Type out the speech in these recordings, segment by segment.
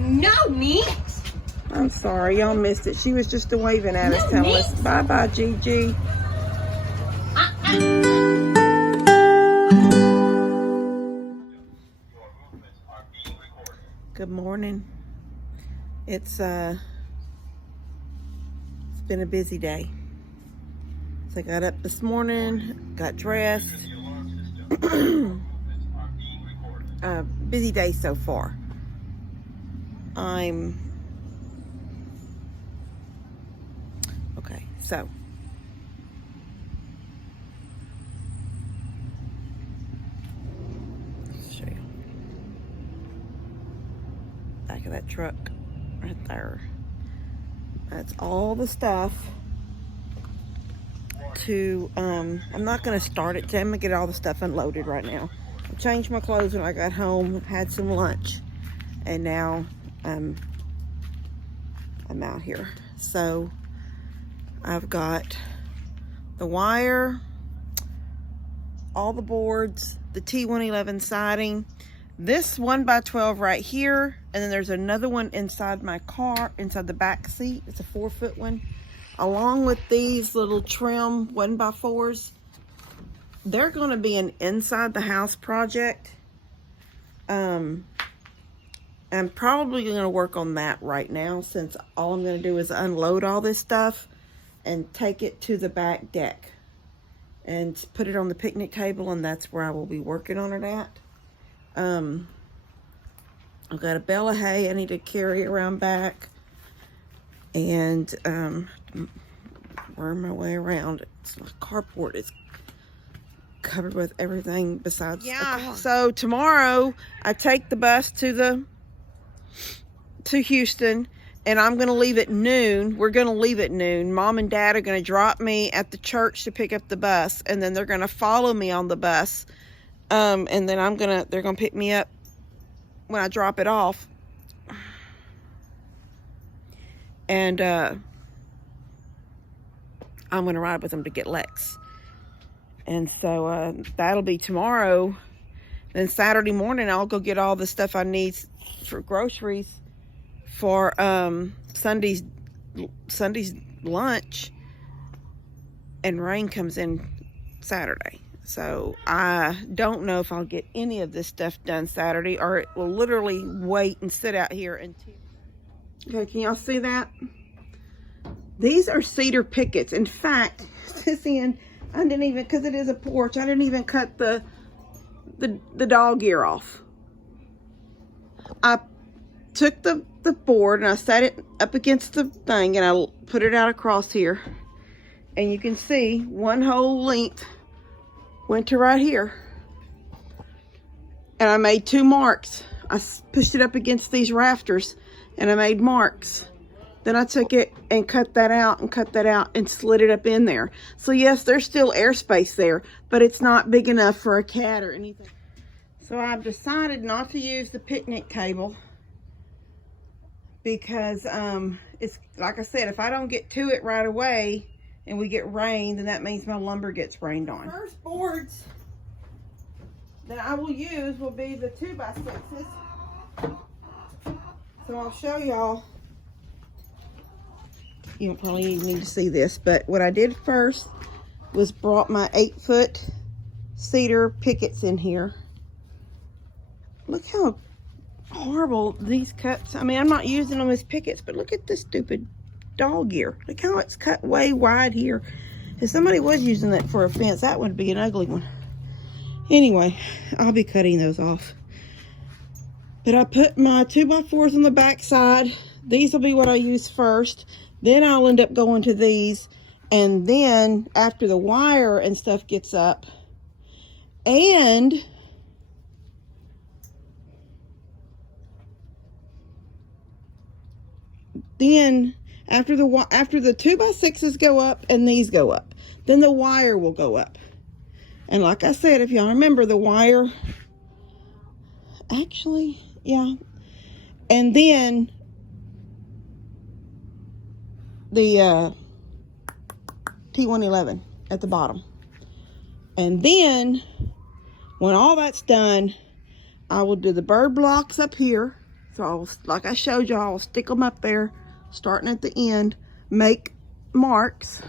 No, Nick. I'm sorry, y'all missed it. She was just waving at us, telling us bye-bye, Gigi. Good morning. It's been a busy day. So I got up this morning, got dressed. Busy day so far. Okay, so let's show you. Back of that truck right there. That's all the stuff to, I'm not going to start it. I'm going to get all the stuff unloaded right now. I changed my clothes when I got home, had some lunch, and now I'm out here. So I've got the wire, all the boards, the T111 siding, this 1x12 right here, and then there's another one inside my car, inside the back seat. It's a 4-foot one, along with these little trim 1x4s. They're going to be an inside the house project. I'm probably going to work on that right now, since all I'm going to do is unload all this stuff and take it to the back deck and put it on the picnic table, and that's where I will be working on it at. I've got a bale of hay I need to carry around back, and worm my way around. My carport is covered with everything besides the car. So tomorrow I take the bus to Houston, and I'm going to leave at noon. We're going to leave at noon. Mom and Dad are going to drop me at the church to pick up the bus, and then they're going to follow me on the bus. And then they're going to pick me up when I drop it off. And I'm going to ride with them to get Lex. And so that'll be tomorrow. Then Saturday morning I'll go get all the stuff I need for groceries for Sunday's lunch, and rain comes in Saturday. So I don't know if I'll get any of this stuff done Saturday, or it will literally wait and sit out here until... Okay, can y'all see that? These are cedar pickets. In fact, this end, I didn't even, because it is a porch, I didn't even cut the dog ear off. I took the board and I set it up against the thing, and I put it out across here, and you can see one whole length went to right here, and I made 2 marks. I pushed it up against these rafters and I made marks. Then I took it and cut that out and slid it up in there. So yes, there's still airspace there, but it's not big enough for a cat or anything. So I've decided not to use the picnic table, because it's like I said, if I don't get to it right away and we get rain, then that means my lumber gets rained on. First boards that I will use will be the 2x6s. So I'll show y'all. You don't probably even need to see this, but what I did first was brought my 8-foot cedar pickets in here. Look how horrible these cuts. I mean, I'm not using them as pickets, but look at this stupid dog ear. Look how it's cut way wide here. If somebody was using that for a fence, that would be an ugly one. Anyway, I'll be cutting those off. But I put my 2x4s on the back side. These will be what I use first. Then I'll end up going to these. And then after the wire and stuff gets up, and then after the 2x6s go up and these go up, then the wire will go up. And like I said, if y'all remember, the wire, actually, yeah. And then the T111 at the bottom. And then when all that's done, I will do the bird blocks up here, So like I showed you, I'll stick them up there, starting at the end, make marks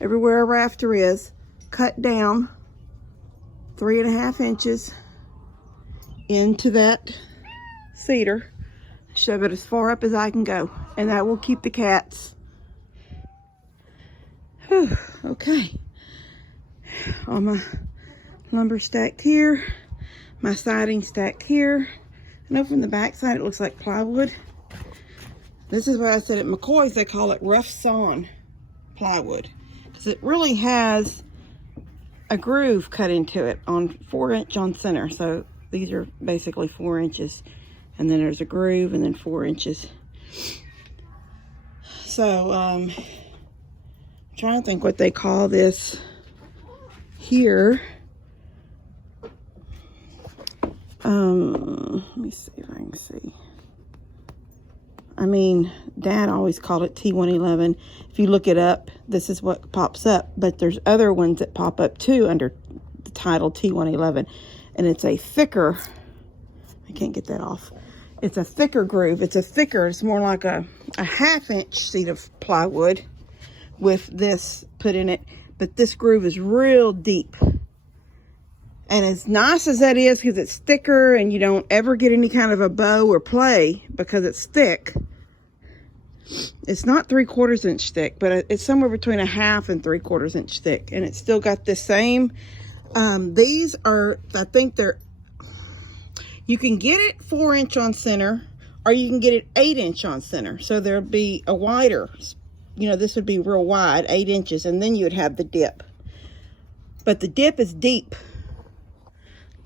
everywhere a rafter is, cut down 3.5 inches into that cedar, shove it as far up as I can go, and that will keep the cats. Whew, okay. All my lumber stacked here, my siding stacked here, and over in the back side it looks like plywood. This is what I said at McCoy's, they call it rough sawn plywood, because it really has a groove cut into it on 4-inch on center. So these are basically 4 inches, and then there's a groove, and then 4 inches. So I'm trying to think what they call this here. Let me see if I can see. I mean, Dad always called it T111. If you look it up, this is what pops up. But there's other ones that pop up too under the title T111. And it's a thicker, I can't get that off. It's a thicker groove. It's more like a 1/2 inch sheet of plywood with this put in it. But this groove is real deep. And as nice as that is, because it's thicker and you don't ever get any kind of a bow or play because it's thick. It's not 3/4 inch thick, but it's somewhere between 1/2 and 3/4 inch thick. And it's still got the same. These are, I think they're, you can get it 4 inch on center, or you can get it 8 inch on center. So there'll be a wider, you know, this would be real wide, 8 inches, and then you would have the dip. But the dip is deep,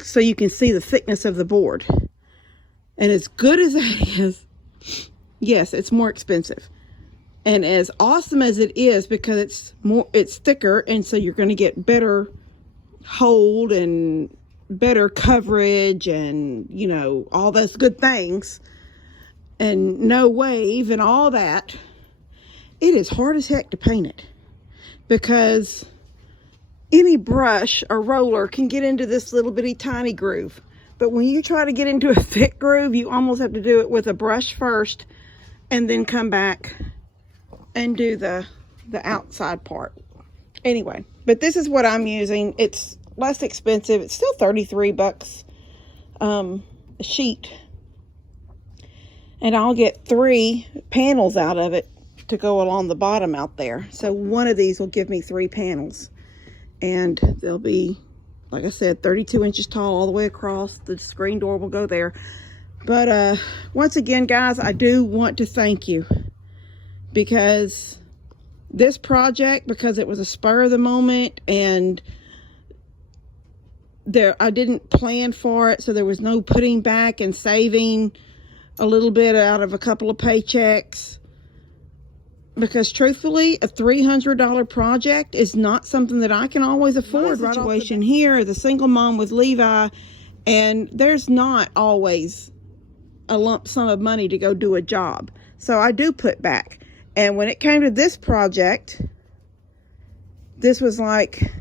so you can see the thickness of the board. And as good as that is, yes, it's more expensive. And as awesome as it is, because it's thicker, and so you're going to get better hold and better coverage and, you know, all those good things, and no wave and all that, it is hard as heck to paint it, because any brush or roller can get into this little bitty tiny groove. But when you try to get into a thick groove, you almost have to do it with a brush first and then come back and do the outside part. Anyway, but this is what I'm using. It's less expensive. It's still 33 bucks a sheet. And I'll get 3 panels out of it to go along the bottom out there. So one of these will give me 3 panels. And they'll be, like I said, 32 inches tall all the way across. The screen door will go there. But once again, guys, I do want to thank you, because this project, because it was a spur of the moment, and I didn't plan for it, so there was no putting back and saving a little bit out of a couple of paychecks. Because truthfully, a $300 project is not something that I can always afford. My situation here is a single mom with Levi, and there's not always a lump sum of money to go do a job. So I do put back. And when it came to this project, this was like,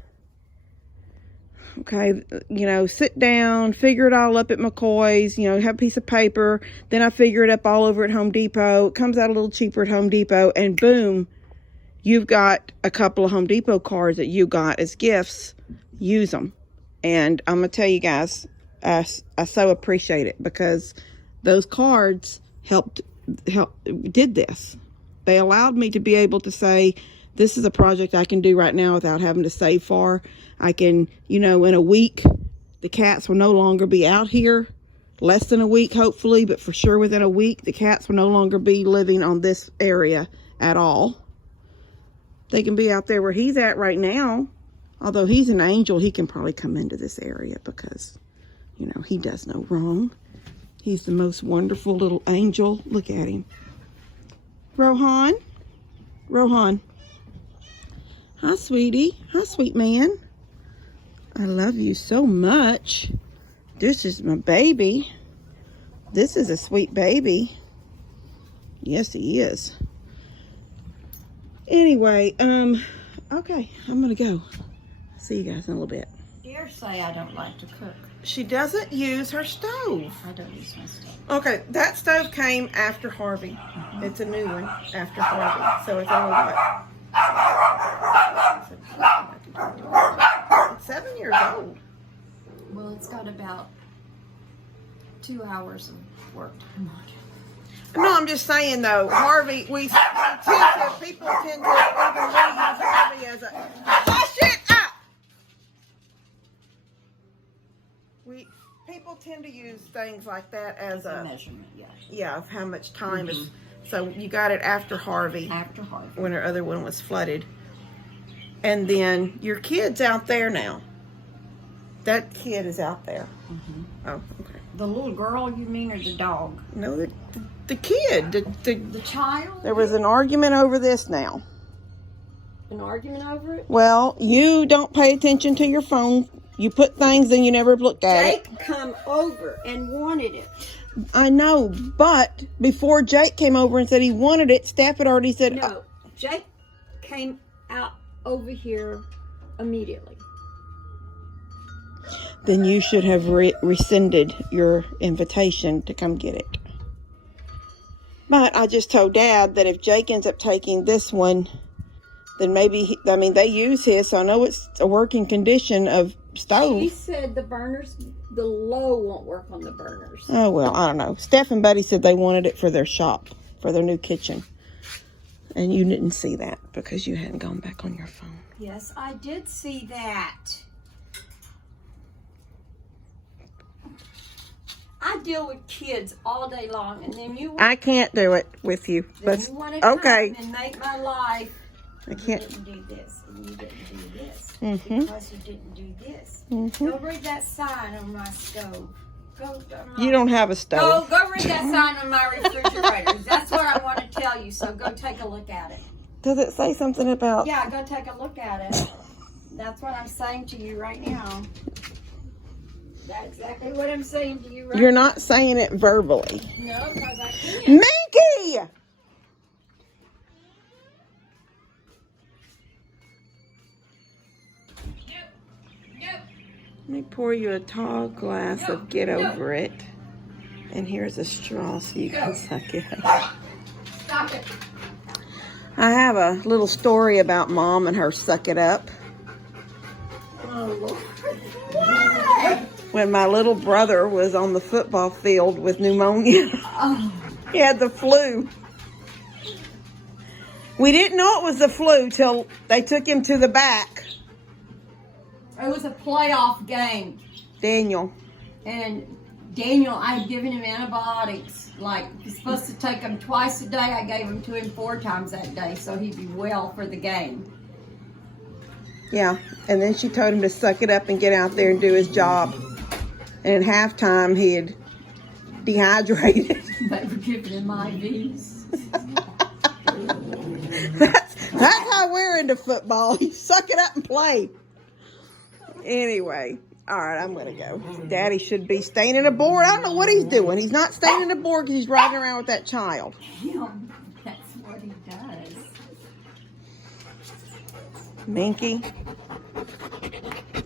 okay, you know, sit down, figure it all up at McCoy's, you know, have a piece of paper. Then I figure it up all over at Home Depot. It comes out a little cheaper at Home Depot, and boom, you've got a couple of Home Depot cards that you got as gifts. Use them. And I'm going to tell you guys, I so appreciate it, because those cards did this. They allowed me to be able to say, this is a project I can do right now without having to save for. I can, you know, in a week, the cats will no longer be out here. Less than a week, hopefully, but for sure within a week, the cats will no longer be living on this area at all. They can be out there where he's at right now. Although he's an angel, he can probably come into this area because, you know, he does no wrong. He's the most wonderful little angel. Look at him. Rohan. Rohan. Hi, sweetie. Hi, sweet man. I love you so much. This is my baby. This is a sweet baby. Yes, he is. Anyway, okay, I'm gonna go. See you guys in a little bit. Dear say I don't like to cook. she doesn't use her stove. I don't use my stove. Okay, that stove came after Harvey. It's a new one after Harvey. So it's only what? It's 7 years old. Well, it's got about 2 hours of work time on it. No, I'm just saying though, Harvey, people tend to even use Harvey as a, hush it up! People tend to use things like that as a measurement, yeah, of how much time is, so you got it after Harvey. After Harvey. When her other one was flooded. And then your kid's out there now. That kid is out there. Oh, okay. The little girl, you mean, or the dog? No, the kid. The child? There was an argument over this now. An argument over it? Well, you don't pay attention to your phone. You put things and you never looked at it. Jake come over and wanted it. I know, but before Jake came over and said he wanted it, Steph had already said... No, Jake came out over here immediately. Then you should have rescinded your invitation to come get it. But I just told Dad that if Jake ends up taking this one, then maybe, they use his, so I know it's a working condition of stove. He said the burners, the low won't work on the burners. Oh, well, I don't know. Steph and Buddy said they wanted it for their shop, for their new kitchen. And you didn't see that because you hadn't gone back on your phone. Yes, I did see that. I deal with kids all day long, and then you... I can't do it with you. But you want to okay. come and make my life... I can't. You didn't do this, and you didn't do this, Mhm. because you didn't do this. Mhm. Go read that sign on my stove. You don't have a stove. Go read that sign on my refrigerator. That's what I want to tell you, so go take a look at it. Does it say something about... Yeah, go take a look at it. That's what I'm saying to you right now. That's exactly what I'm saying to you right now. You're not saying it verbally. No, because I can't. Minky! Let me pour you a tall glass of Get Over It. And here's a straw so you can suck it up. Stop it. I have a little story about Mom and her Suck It Up. Oh, Lord. What? When my little brother was on the football field with pneumonia. Oh. He had the flu. We didn't know it was the flu till they took him to the back. It was a playoff game. Daniel. And Daniel, I had given him antibiotics. Like, you're supposed to take them twice a day. I gave them to him 4 times that day, so he'd be well for the game. Yeah, and then she told him to suck it up and get out there and do his job. And at halftime, he had dehydrated. They were giving him IVs. That's how we're into football. You suck it up and play. Anyway, all right, I'm going to go. Daddy should be staining a board. I don't know what he's doing. He's not staining a board because he's riding around with that child. Yeah, that's what he does. Minky,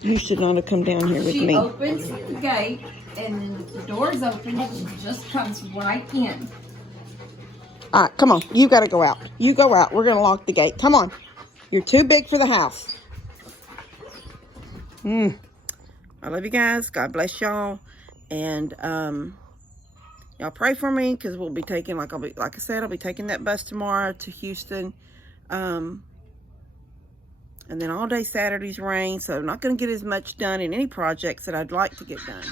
you should not have come down here with She me. opens the gate, and then the door's open, and she just comes right in. All right, come on. You got to go out. You go out. We're going to lock the gate. Come on. You're too big for the house. I love you guys. God bless y'all. And y'all pray for me because we'll be taking, like I said, I'll be taking that bus tomorrow to Houston. And then all day Saturday's rain, so I'm not going to get as much done in any projects that I'd like to get done.